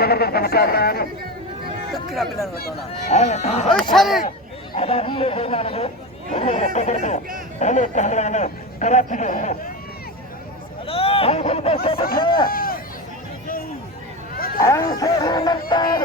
जबरदस्त मुकाबला है तक्किरा पिलर बताना पहले पहलवान कराची के हैं गुलदस्ता बुघियो सोहू मुमताज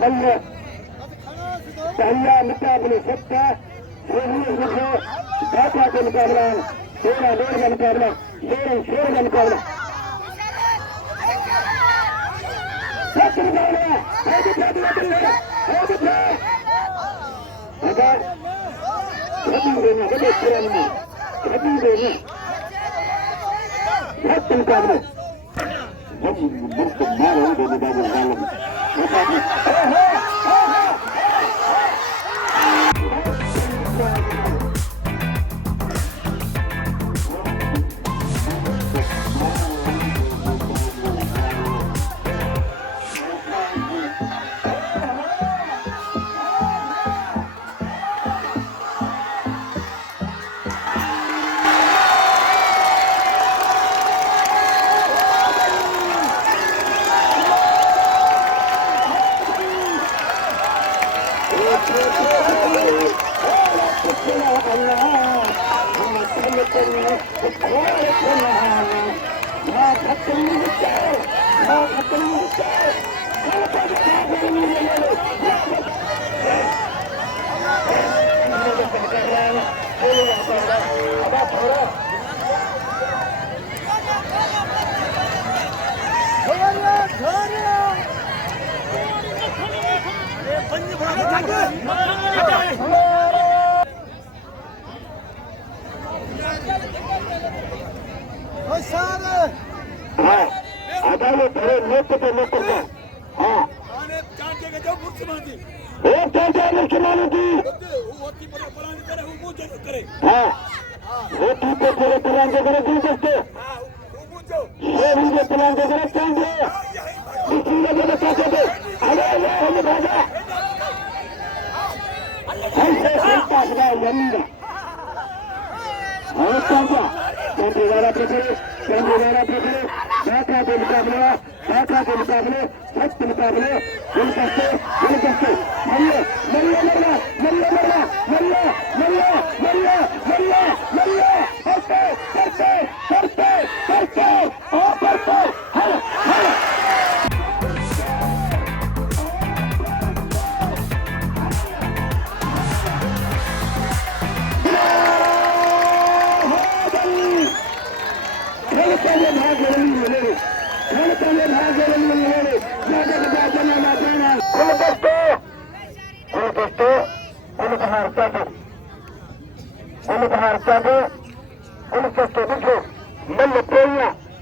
मल्ह पहला मुकाबले सत्ता सोहू बुघियो दाता के मुकाबला 13 का मुकाबला 13 का मुकाबला सत्य मुकाबला अगर कभी देना बड़े पुराने में कभी देना सत्य मुकाबले जब मुक्त मार हो देने का मुकाबला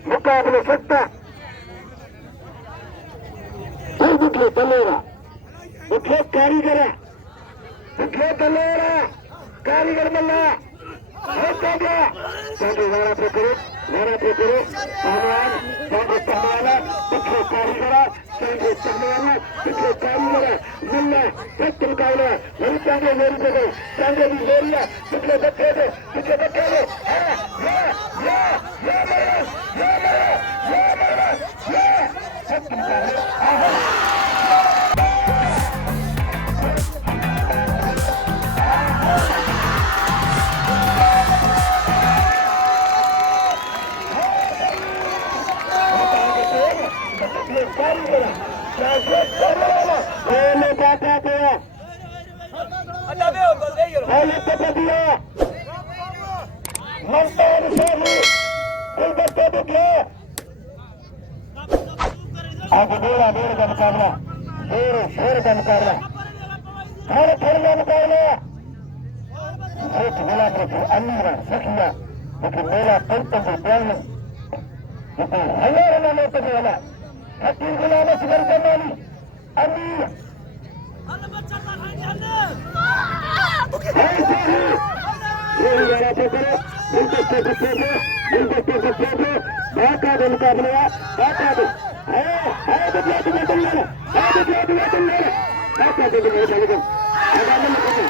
मुकाबले सत्ता उठे कारीगर उठे दलेरा कारीगर मल्ला पहलवान पहलवान उठे कारीगर पहलवान उठे कारीगर मल्ला सत्य मुकाबला मेरी चांगे मेरी जगह चांगे भी मेरी पिछले बच्चे दे सत्य मुकाबला कारीगर पहले बाटा गया पहले पता दिया मुमताज सोहू गुलदस्ता बुघियो आगे बेड़ा बेड़ का मुकाबला शेर शेर का मुकाबला हर फिर का मुकाबला एक मिला के अमीर सखिया लेकिन मेरा पंतों का प्यार लेकिन हजार ना लेते वाला हकीम गुलाम असगर जमानी अमीर ये जरा पे करो गुलदस्ते बच्चे को बाका दे मुकाबला बाका दे है बदला तुम ले है बदला तुम ले बाका दे मेरे चले आगे में करो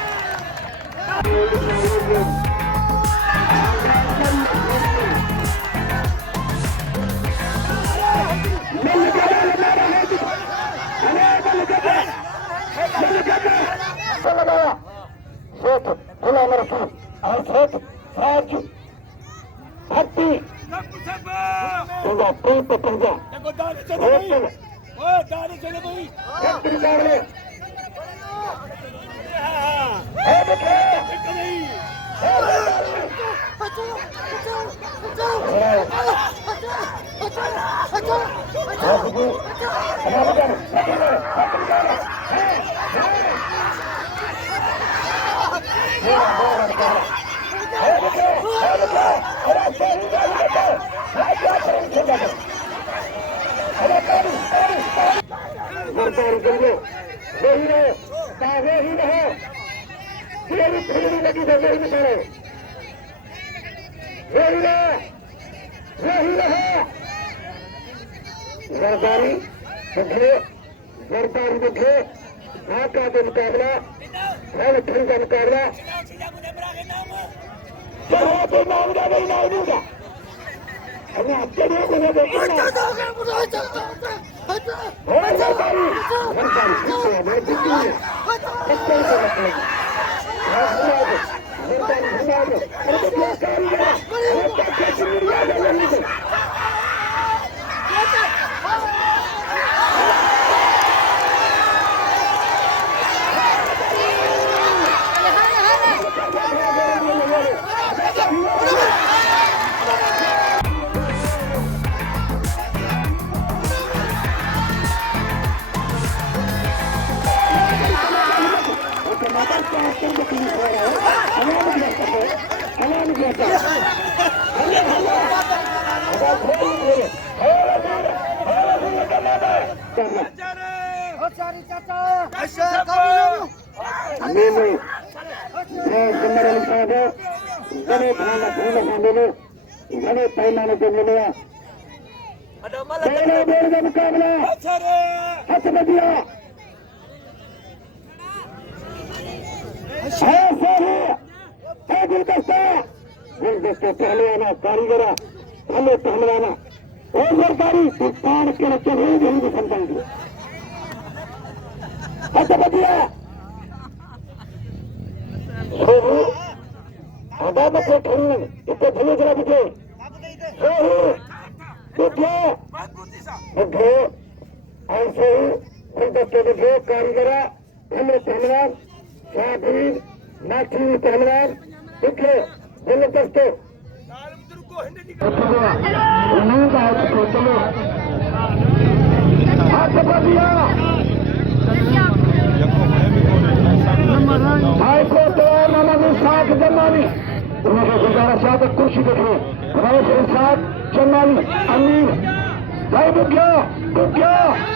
जरदारी करिए वही रहे ताजे ही रहे ये भी फिल्मी लगी तो यही भी करे वही रहे जरदारी बुघियो बाका के मुकाबला हर फिर का मुकाबला जहाँ पे मांगा नहीं मांगूंगा हमें आपके लोग उन्हें देखना घने पैमाने से मिले पहला बोर्ड का मुकाबला हाथ में दिया गुलदस्ते पहलवाना कारीगरा हमें पहलवाना और सरकारी सुल्तान के रखे हुए यही संतान दिया हाथ में दिया सोहू अदालत से ठहरने इतने भले जरा बुझे सोहू बुघियो और सोहू गुलदस्ते बुघियो कारीगरा हमें पहलवान शाहबीर नाथी पहलवान बुघियो गुलदस्ते हाथ दिया भाई को तो नमाजी साथ जमानी उन्होंने गुजारा साहब कुर्सी देखो हमारे साथ जमानी अमीर भाई बुघियो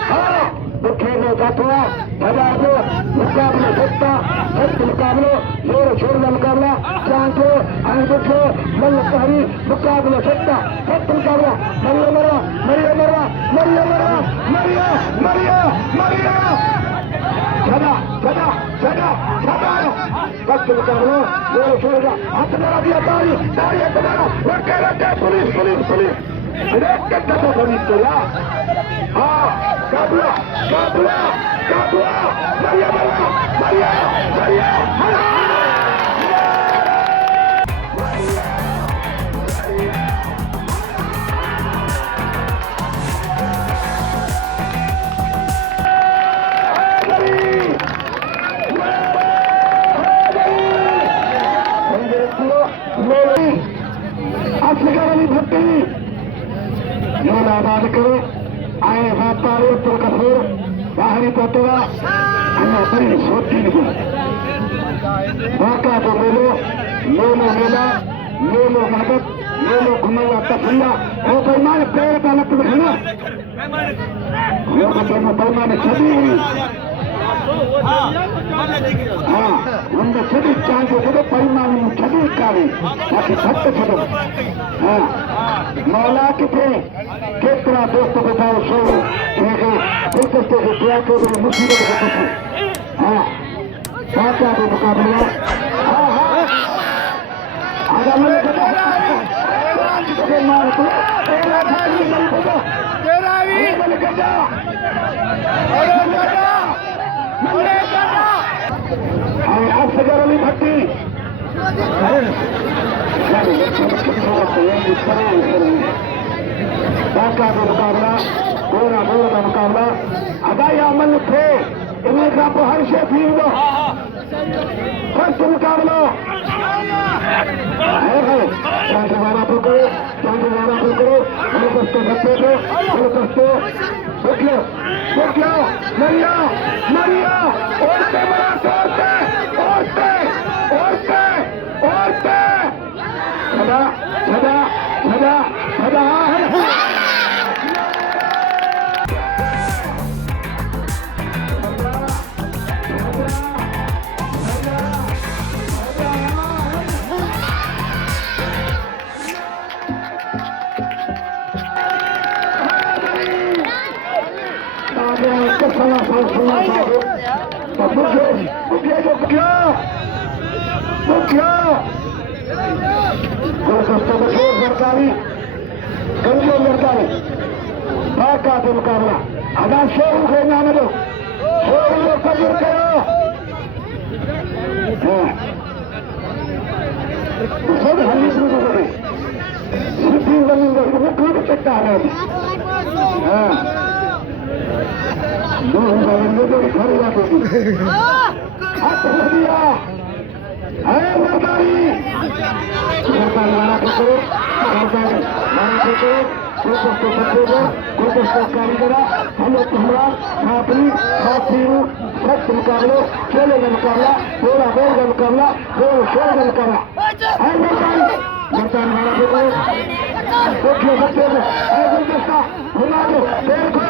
हाँ बुघियो ने जाता हजार को मुकाबले सकता सत्य मुकाबले जोर शोर का मुकाबला जान को आई बुघियो मल्लखरी मुकाबले सकता सत्य मुकाबला मरिया सदा सत्य मुकाबला जोर शोर का हाथ मेरा दिया तारी तुम्हारा पुलिस हाँ काबुला मरिया याद करो आए व्यापारी तो कपूर बाहरी पतवा हमें बड़ी सोची नहीं मौका तो ले लो मेला ले लो मदद ले लो घुमाया तफिया वो पैमाने पैर का लग रहा वो पैमाने छड़ी हुई हाँ उनमें छड़ी चांद छो पैमाने में छड़ी काली बाकी भक्त छो हाँ मौला किथे केतरा दोस्त बताओ सो गुलदस्ते के प्यार को मुसीबत को पूछो हाँ चाचा के मुकाबला हाँ हाँ आजा मैंने मार तो तेरा भाई तेरा भी गजा अरे गजा मल्ले गजा अरे अफसर अली भट्टी चाचा का मुकाबला गोरा मोर का मुकाबला अदा या मल थे इन्हें का हर शे थी दो फर्स्ट मुकाबला चांदवारा पकड़ो गुलदस्ते बच्चे को गुलदस्ते बुघियो मरिया औरतें मराठे औरतें सदा सरकारी जरदारी का मुकाबला अदा सोहू के नाम दो सोहू कबूल करो सब हल्ली शुरू करें सिद्धि बनेंगे वो कौन सकता है हाँ दो बनेंगे तो घर जाते हाथ दिया है सरकारी वाला करो गुलदस्ते कारीगरा हमें तुम्हारा छापरी सख्त मुकाबले खेले का मुकाबला बोरा बोर का मुकाबला बोर शोर का मुकाबला है मर्दान वाला देखो बच्चे को गुलदस्ता घुमा दो पेड़ को